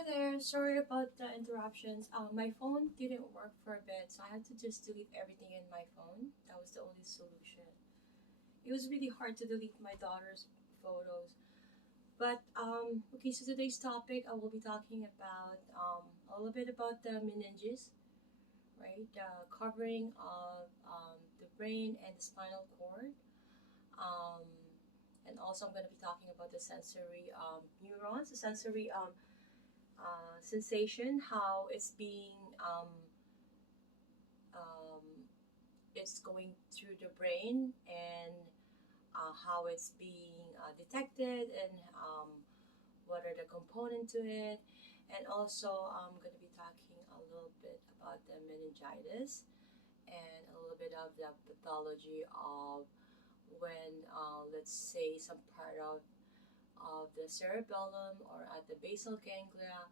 Hi there, sorry about the interruptions. My phone didn't work for a bit, so I had to just delete everything in my phone. That was the only solution. It was really hard to delete my daughter's photos. But okay, so today's topic I will be talking about a little bit about the meninges, right? Covering of the brain and the spinal cord. Um, and also I'm going to be talking about the sensory neurons, the sensory sensation, how it's being um, it's going through the brain, and how it's being detected, and what are the components to it. And also I'm going to be talking a little bit about the meningitis and a little bit of the pathology of when let's say some part of the cerebellum or at the basal ganglia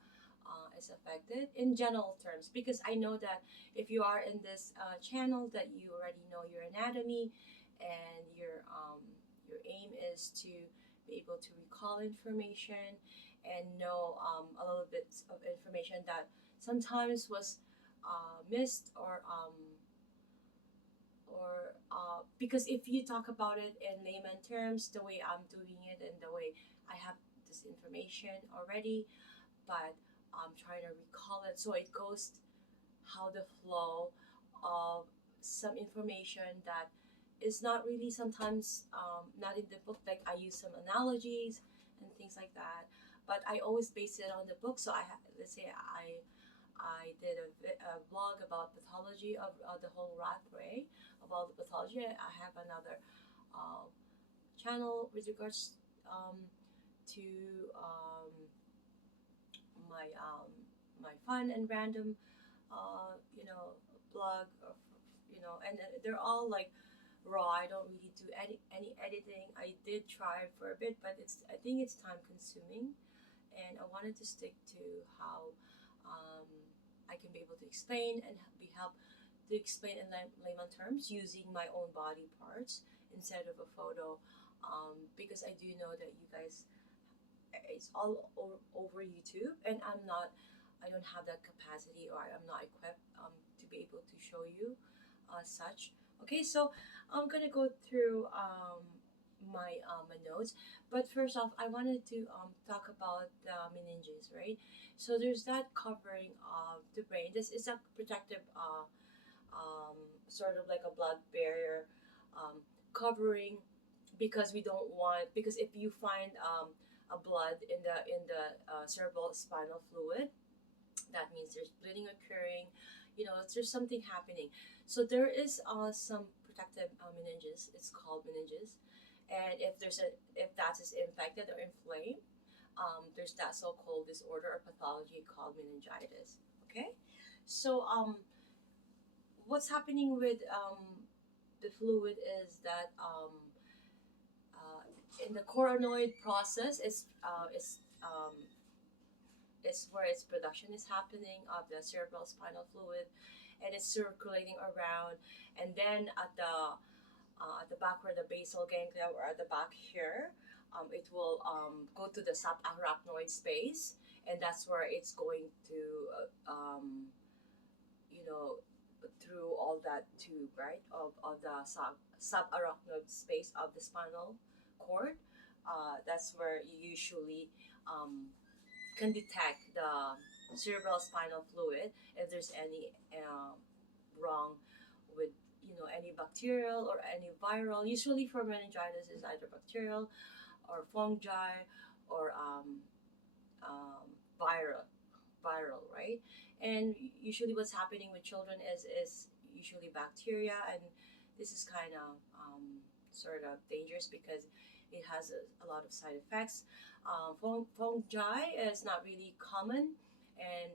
is affected in general terms, because I know that if you are in this channel that you already know your anatomy, and your aim is to be able to recall information and know a little bit of information that sometimes was missed, or because if you talk about it in layman terms, the way I'm doing it and the way I have this information already, but I'm trying to recall it, so it goes how the flow of some information that is not really sometimes not in the book. Like I use some analogies and things like that, but I always base it on the book. So let's say I did a blog about pathology of the whole rat ray, about the pathology. I have another uh, channel with regards to um, my my fun and random blog of, and they're all like raw. I don't really do any editing. I did try for a bit, but I think it's time consuming, and I wanted to stick to how um, I can be able to explain and be helped to explain in layman terms using my own body parts instead of a photo, because I do know that you guys, it's all over YouTube, and I don't have that capacity, or I'm not equipped to be able to show you such. Okay, so I'm gonna go through my notes, but first off, I wanted to talk about the meninges, right? So there's that covering of the brain. This is a protective, um, sort of like a blood barrier covering, because we don't want, because if you find a blood in the cerebral spinal fluid, that means there's bleeding occurring. There's something happening. So there is some protective meninges. It's called meninges, and if that is infected or inflamed, there's that so-called disorder or pathology called meningitis. Okay, so what's happening with the fluid is that in the coronoid process is where its production is happening of the cerebral spinal fluid, and it's circulating around, and then at the back where the basal ganglia, or at the back here, it will go to the subarachnoid space, and that's where it's going to you know through all that tube, right, of the subarachnoid space of the spinal cord. That's where you usually can detect the cerebral spinal fluid if there's any wrong with any bacterial or any viral. Usually for meningitis is either bacterial or fungi or viral, right? And usually what's happening with children is usually bacteria, and this is kind of sort of dangerous because it has a lot of side effects. Fungi is not really common, and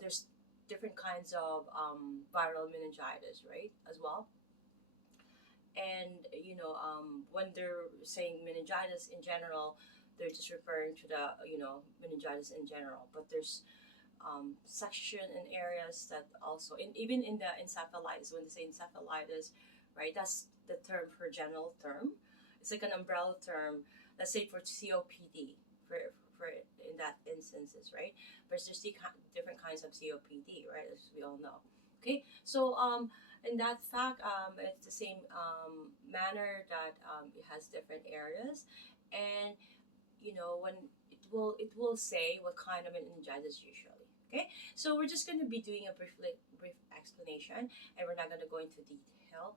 there's different kinds of viral meningitis, right, as well. And when they're saying meningitis in general, they're just referring to the meningitis in general. But there's section and areas that also, even in the encephalitis, when they say encephalitis, right, that's the term for general term. It's like an umbrella term. Let's say for COPD, for in that instances, right? But there's different kinds of COPD, right? As we all know. Okay, so in that fact, it's the same manner that it has different areas, and when it will say what kind of meningitis usually. Okay, so we're just going to be doing a brief explanation, and we're not going to go into detail.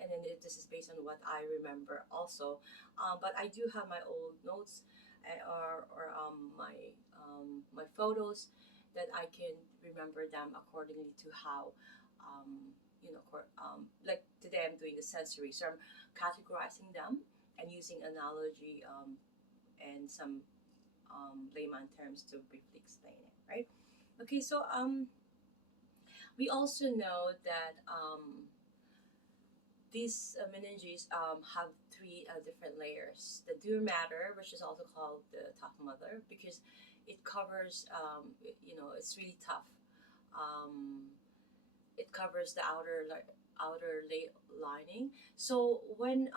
And then this is based on what I remember also, but I do have my old notes, or my photos, that I can remember them accordingly to how like today I'm doing the sensory, so I'm categorizing them and using analogy, and some layman terms to briefly explain it, right? Okay, so we also know that these meninges have three different layers. The dura mater, which is also called the tough mother, because it covers, it's really tough. It covers the outer lining. So when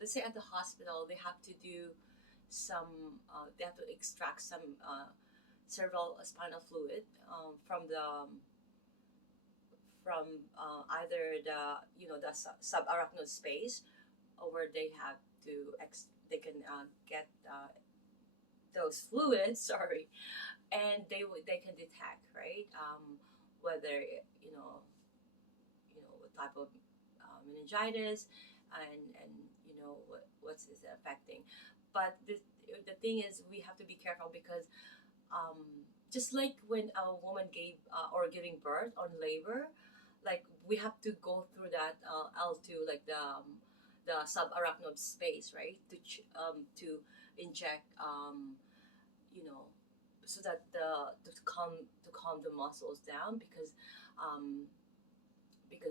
let's say at the hospital, they have to do some, they have to extract some cerebral spinal fluid from either the subarachnoid space, or where they have to they can get those fluids, sorry, and they can detect, right, whether what type of meningitis, and what's is affecting. But the thing is, we have to be careful, because just like when a woman gave or giving birth on labor, like we have to go through that L2, like the subarachnoid space, right, to inject, you know so that to calm the muscles down, because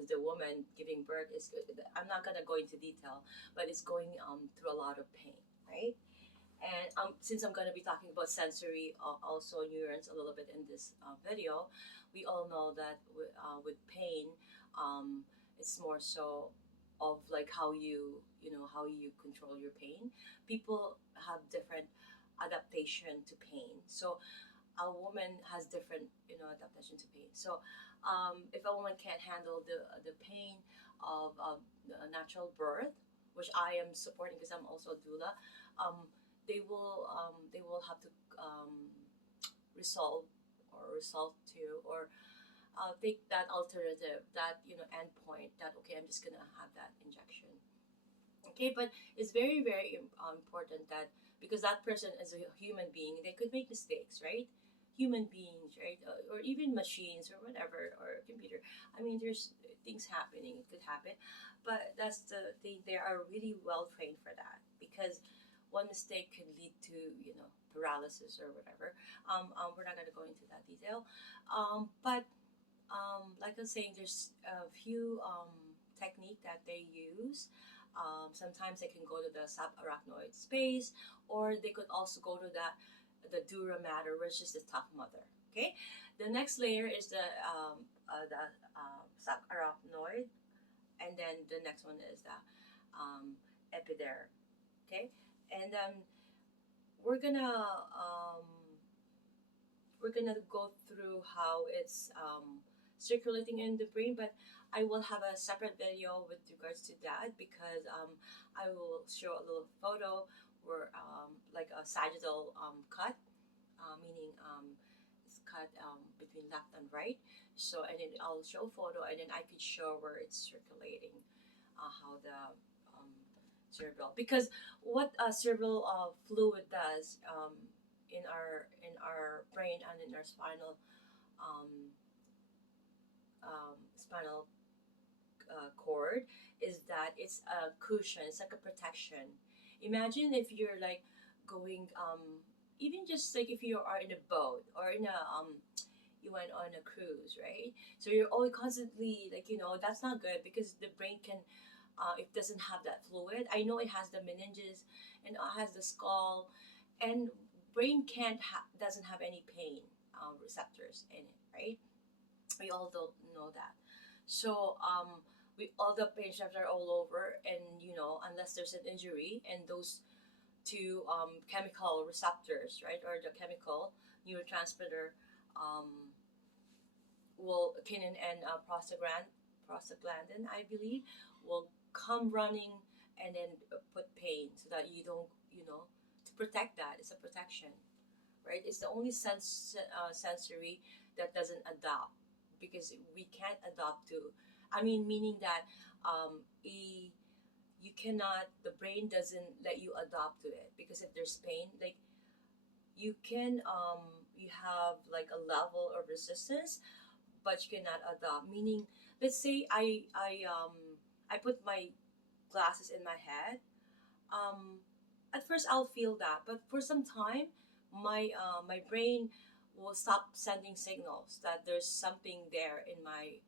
the woman giving birth is, I'm not gonna go into detail, but it's going through a lot of pain, right? And since I'm going to be talking about sensory, also neurons, a little bit in this video, we all know that with pain, it's more so of like how you control your pain. People have different adaptation to pain. So a woman has different adaptation to pain. So if a woman can't handle the pain of natural birth, which I am supporting because I'm also a doula, they will have to resolve to, or take that alternative, that endpoint, that okay, I'm just gonna have that injection. Okay, but it's very very important, that because that person is a human being, they could make mistakes, right? Human beings, right? Or even machines or whatever, or a computer. I mean, there's things happening, it could happen, but that's the thing, they are really well trained for that, because one mistake could lead to paralysis or whatever. We're not going to go into that detail, but like I was saying, there's a few technique that they use. Sometimes they can go to the subarachnoid space, or they could also go to the dura mater, which is the tough mother. Okay, the next layer is the subarachnoid, and then the next one is the epider. Okay, and then we're gonna go through how it's circulating in the brain, but I will have a separate video with regards to that, because I will show a little photo where like a sagittal cut, meaning it's cut between left and right. So, and then I'll show photo, and then I could show where it's circulating, how the cerebral, because what cerebral fluid does in our brain and in our spinal cord, is that it's a cushion, it's like a protection. Imagine if you're like going, even just like if you are in a boat, or in a you went on a cruise, right? So you're always constantly like, that's not good, because the brain can, it doesn't have that fluid. I know it has the meninges, and it has the skull, and brain doesn't have any pain receptors in it, right? We all don't know that. So we all the pain receptors are all over, and unless there's an injury, and those to chemical receptors, right? Or the chemical neurotransmitter, will kinin and prostaglandin, I believe, will come running and then put pain so that you don't, to protect that. It's a protection, right? It's the only sensory that doesn't adapt, because we can't adapt to. I mean, meaning that you cannot. The brain doesn't let you adapt to it, because if there's pain, like you can you have like a level of resistance, but you cannot adapt. Meaning, let's say I put my glasses in my head. At first I'll feel that, but for some time, my brain will stop sending signals that there's something there in my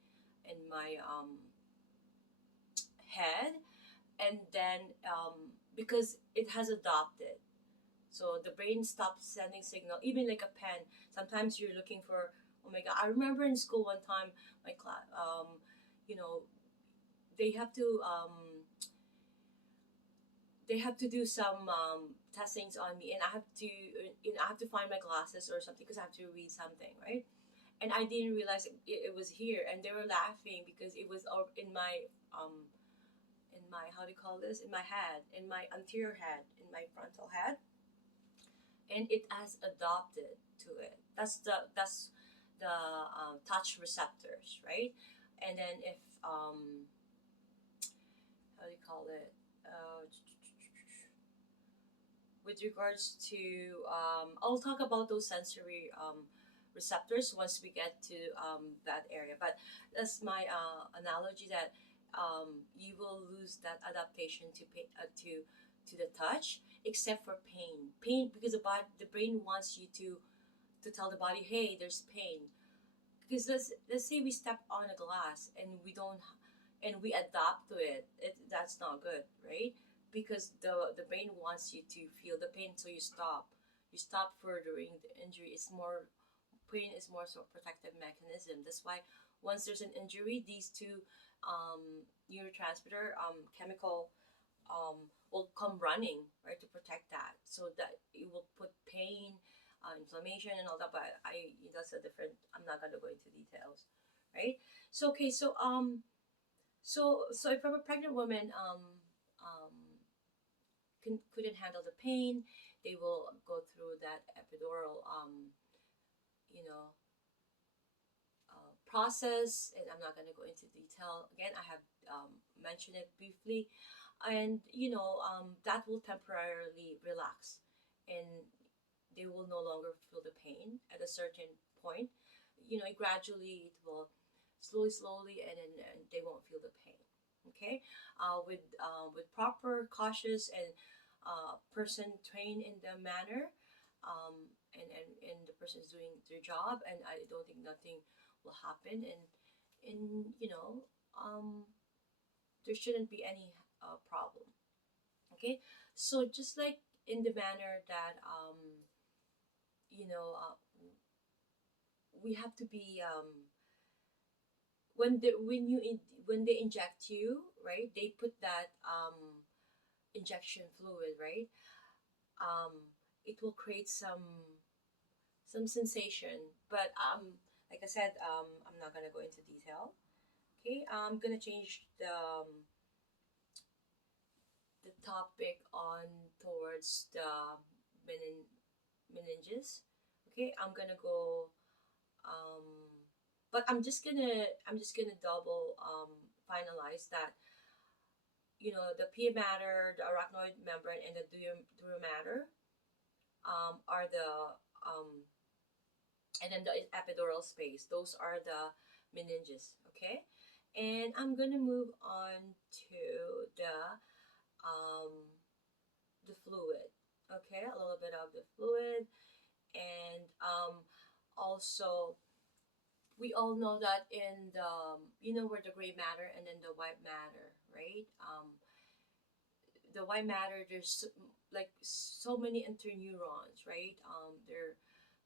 head, and then because it has adopted, so the brain stops sending signal. Even like a pen, sometimes you're looking for. Oh my god! I remember in school one time, my class, you know, they have to do some testings on me, and I have to find my glasses or something because I have to read something, right? And I didn't realize it was here, and they were laughing because it was in my, how do you call this, in my head, in my anterior head, in my frontal head, and it has adopted to it. That's the touch receptors, right? And then if how do you call it? With regards to, I'll talk about those sensory receptors once we get to that area. But that's my analogy that you will lose that adaptation to the touch, except for pain. Pain, because the brain wants you to tell the body, hey, there's pain. Because let's say we step on a glass and we adapt to it. That's not good, right? Because the brain wants you to feel the pain, so you stop furthering the injury. It's more, pain is more so a protective mechanism. That's why once there's an injury, these two neurotransmitter chemical will come running, right, to protect that, so that it will put pain, inflammation and all that. But that's a different, I'm not going to go into details, right? So okay, so if I'm a pregnant woman couldn't handle the pain, they will go through that epidural you know process, and I'm not going to go into detail. Again, I have mentioned it briefly, and that will temporarily relax, and they will no longer feel the pain at a certain point. Gradually it will slowly, and then they won't feel the pain. Okay, with proper cautious and person trained in the manner, and the person is doing their job, and I don't think nothing will happen, and there shouldn't be any problem. Okay, so just like in the manner that you know uh, we have to be when they inject you, right, they put that injection fluid, right, um it will create some sensation, but like I said, I'm not gonna go into detail. Okay, I'm gonna change the topic on towards the meninges. Okay, I'm gonna go um but I'm just gonna double finalize that. The pia matter, the arachnoid membrane, and the dura matter are the um and then the epidural space, those are the meninges. Okay, and I'm gonna move on to um the fluid. Okay, a little bit of the fluid, and also we all know that in the where the gray matter and then the white matter, right? The white matter, there's like so many interneurons, right? They're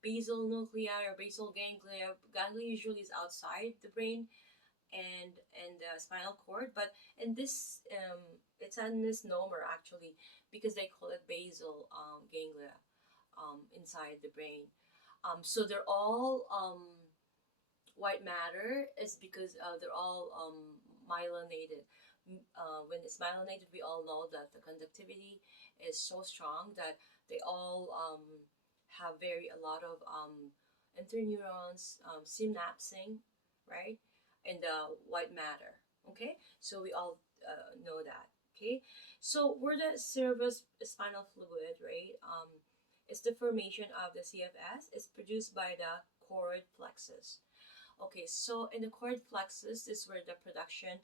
basal nuclei or basal ganglia. Ganglia usually is outside the brain and the spinal cord, but in this it's a misnomer actually, because they call it basal ganglia inside the brain. So they're all white matter is because they're all myelinated. When it's myelinated, we all know that the conductivity is so strong that they all have a lot of interneurons synapsing, right, in the white matter. Okay, so we all know that. Okay, so where the cerebrospinal fluid, right, is the formation of the CFS is produced by the chord plexus. Okay, so in the chord plexus, this is where the production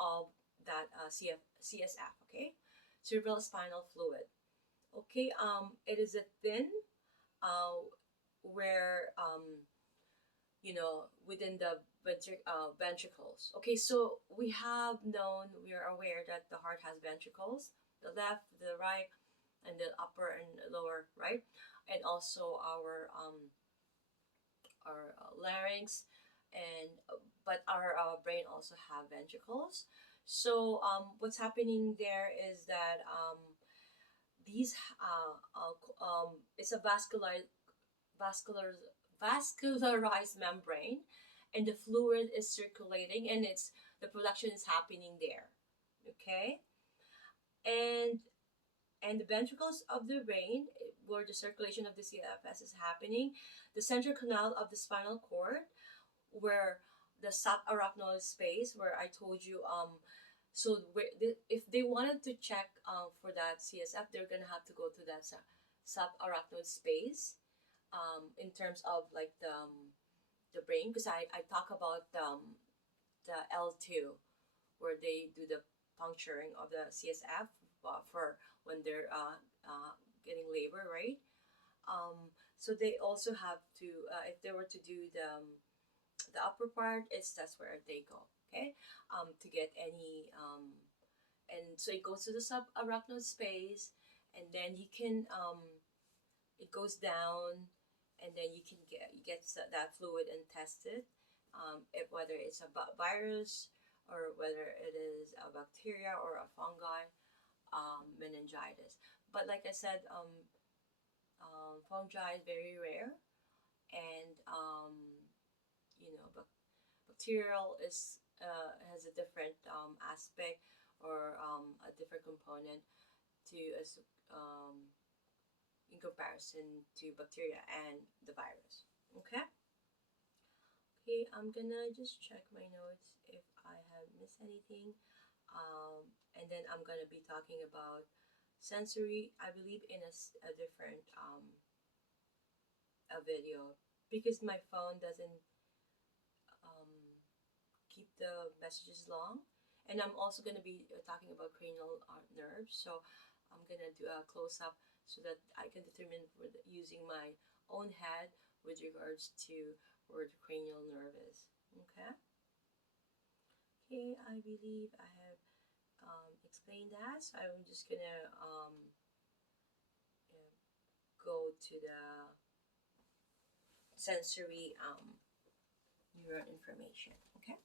of that CSF, okay, cerebral spinal fluid. Okay, it is a thin, uh, where within the ventricles. Okay, so we are aware that the heart has ventricles, the left, the right, and the upper and lower, right, and also our larynx, and but our brain also have ventricles. So what's happening there is that these it's a vascular vascularized membrane, and the fluid is circulating, and it's the production is happening there. Okay, and the ventricles of the brain, where the circulation of the CFS is happening, the central canal of the spinal cord, where the subarachnoid space, where I told you, so if they wanted to check for that CSF, they're gonna have to go to that subarachnoid space, in terms of like the brain, because I talk about the L2, where they do the puncturing of the CSF for when they're getting labor, right? So they also have to, if they were to do the upper part, that's where they go. Okay, to get any and so it goes to the subarachnoid space, and then you can it goes down, and then you get that fluid and test it, whether it's a virus or whether it is a bacteria or a fungi, meningitis. But like I said, fungi is very rare, and bacterial is has a different aspect, or a different component to as in comparison to bacteria and the virus. Okay. Okay, I'm gonna just check my notes if I have missed anything. And then I'm gonna be talking about sensory, I believe, in a different a video, because my phone doesn't um, keep the messages long. And I'm also gonna be talking about cranial nerves, so I'm gonna do a close up so that I can determine using my own head with regards to where the cranial nerve is. Okay. Okay, I believe I have explained that, so I'm just gonna go to the sensory neural information. Okay.